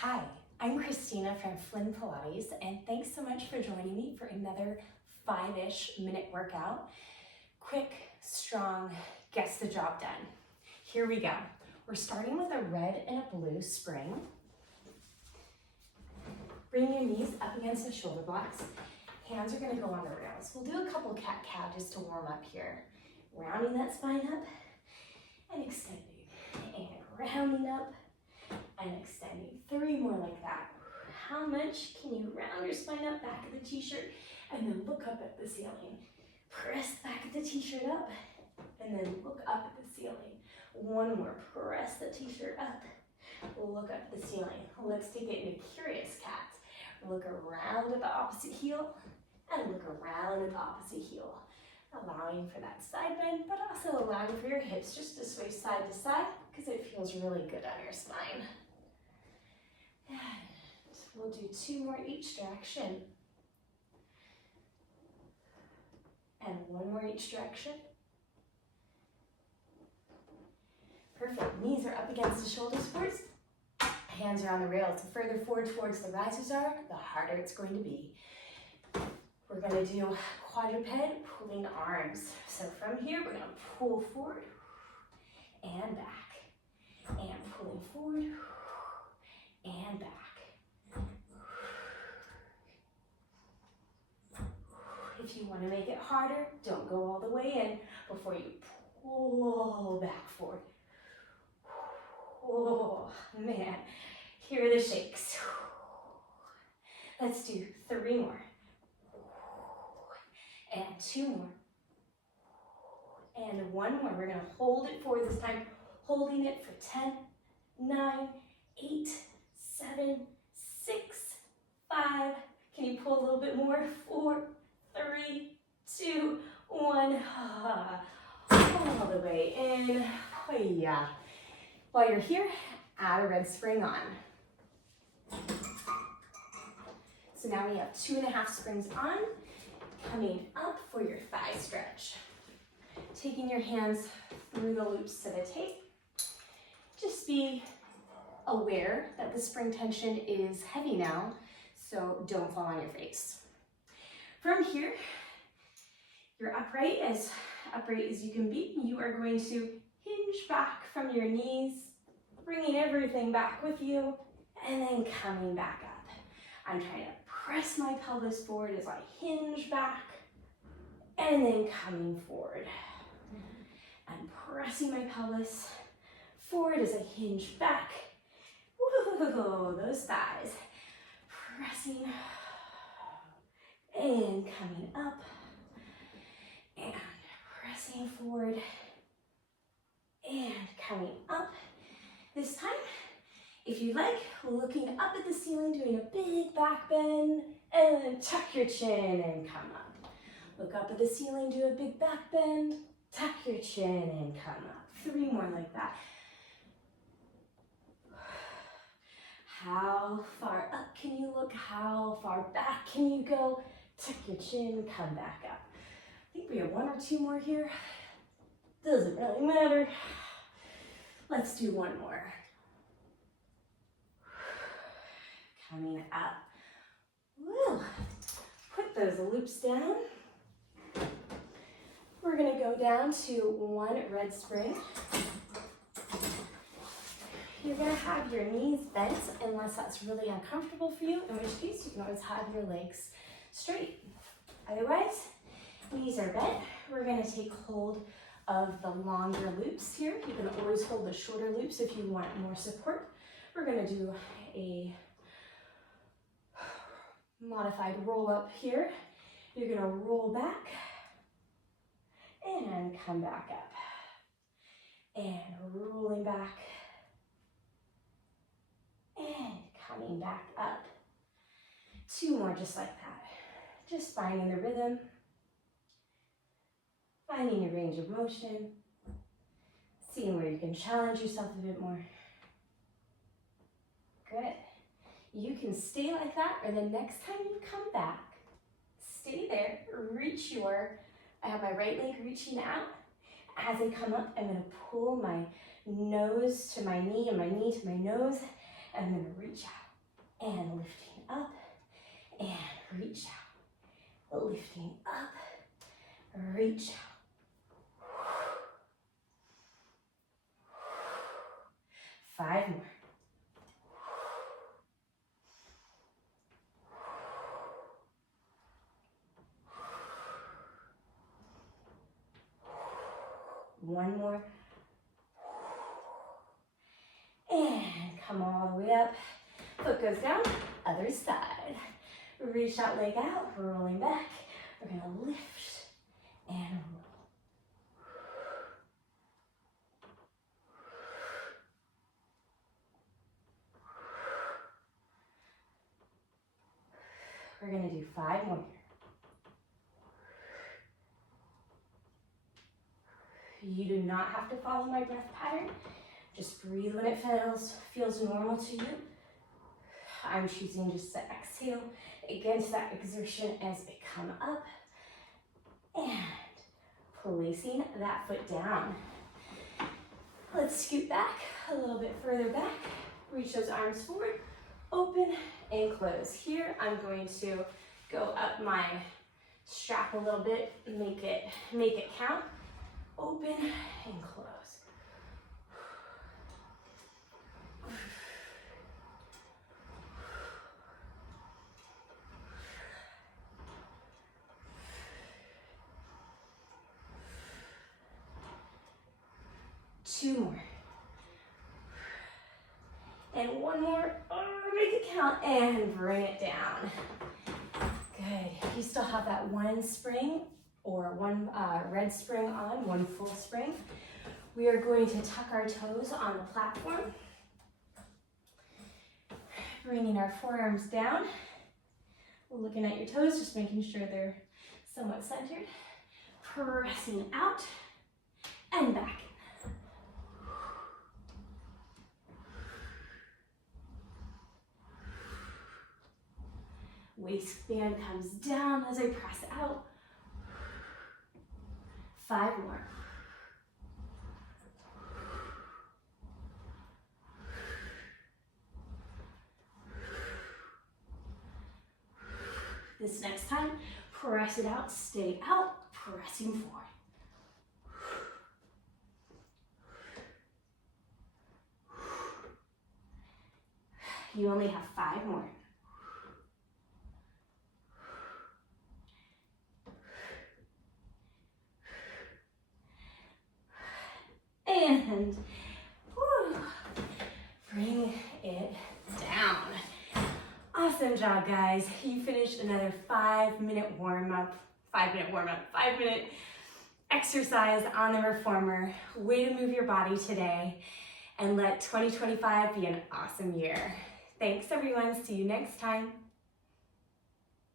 Hi, I'm Christina from Flynn Pilates, and thanks so much for joining me for another 5-ish minute workout. Quick, strong, gets the job done. Here we go. We're starting with a red and a blue spring. Bring your knees up against the shoulder blocks. Hands are gonna go on the rails. We'll do a couple cat-cow just to warm up here. Rounding that spine up and extending, and rounding up and extending. 3 more like that. How much can you round your spine up, back of the t-shirt, and then look up at the ceiling. Press back of the t-shirt up, and then look up at the ceiling. 1 more, press the t-shirt up, look up at the ceiling. Let's take it into curious cat. Look around at the opposite heel, and look around at the opposite heel. Allowing for that side bend, but also allowing for your hips just to sway side to side, because it feels really good on your spine. And we'll do 2 more each direction. And 1 more each direction. Perfect. Knees are up against the shoulder supports. Hands are on the rails. The further forward towards the risers are, the harder it's going to be. We're going to do quadruped pulling arms. So from here, we're going to pull forward and back. And pulling forward and back. If you want to make it harder, don't go all the way in before you pull back forward. Oh man, here are the shakes. Let's do 3 more. And 2 more. And 1 more. We're going to hold it forward this time, holding it for 10, 9, 8, 7, 6, 5. Can you pull a little bit more? 4, 3, 2, 1. All the way in. Yeah. While you're here, add a red spring on. So now we have 2.5 springs on. Coming up for your thigh stretch. Taking your hands through the loops to the tape. Just be aware that the spring tension is heavy now, so don't fall on your face. From here, you're upright as you can be. You are going to hinge back from your knees, bringing everything back with you, and then coming back up. I'm trying to press my pelvis forward as I hinge back, and then coming forward. I'm pressing my pelvis forward as I hinge back. Woo, those thighs. Pressing and coming up, and pressing forward and coming up. This time, if you like, looking up at the ceiling, doing a big back bend, and then tuck your chin and come up. Look up at the ceiling, do a big back bend, tuck your chin and come up. 3 more like that. How far up can you look? How far back can you go? Tuck your chin, come back up. I think we have 1 or 2 more here. Doesn't really matter. Let's do 1 more. Coming up. Woo. Put those loops down. We're going to go down to 1 red spring. You're going to have your knees bent unless that's really uncomfortable for you, in which case you can always have your legs straight. Otherwise, knees are bent. We're going to take hold of the longer loops here. You can always hold the shorter loops if you want more support. We're going to do a modified roll up here. You're going to roll back and come back up. And rolling back and coming back up. 2 more just like that. Just finding the rhythm. Finding your range of motion. Seeing where you can challenge yourself a bit more. Good. You can stay like that, or the next time you come back, stay there, I have my right leg reaching out. As I come up, I'm going to pull my nose to my knee and my knee to my nose, and I'm going to reach out. and lifting up and reach out. Lifting up, reach out. 5 more. One more. And come all the way up. Foot goes down, other side. Reach out, leg out, rolling back. We're gonna lift and roll. We're gonna do 5 more here. You do not have to follow my breath pattern. Just breathe when it feels normal to you. I'm choosing just to exhale against that exertion as I come up. And placing that foot down. Let's scoot back a little bit further back. Reach those arms forward, open and close. Here I'm going to go up my strap a little bit, make it count. Open and close. 2 more. And 1 more. Oh, make it count and bring it down. Good. You still have that 1 spring or 1 red spring on, 1 full spring. We are going to tuck our toes on the platform. Bringing our forearms down. Looking at your toes, just making sure they're somewhat centered. Pressing out and back. Waistband comes down as I press out. 5 more. This next time, press it out, stay out, pressing forward. You only have 5 more. And bring it down. Awesome job, guys. You finished another 5-minute warm-up, 5-minute exercise on the reformer. Way to move your body today and let 2025 be an awesome year. Thanks, everyone. See you next time.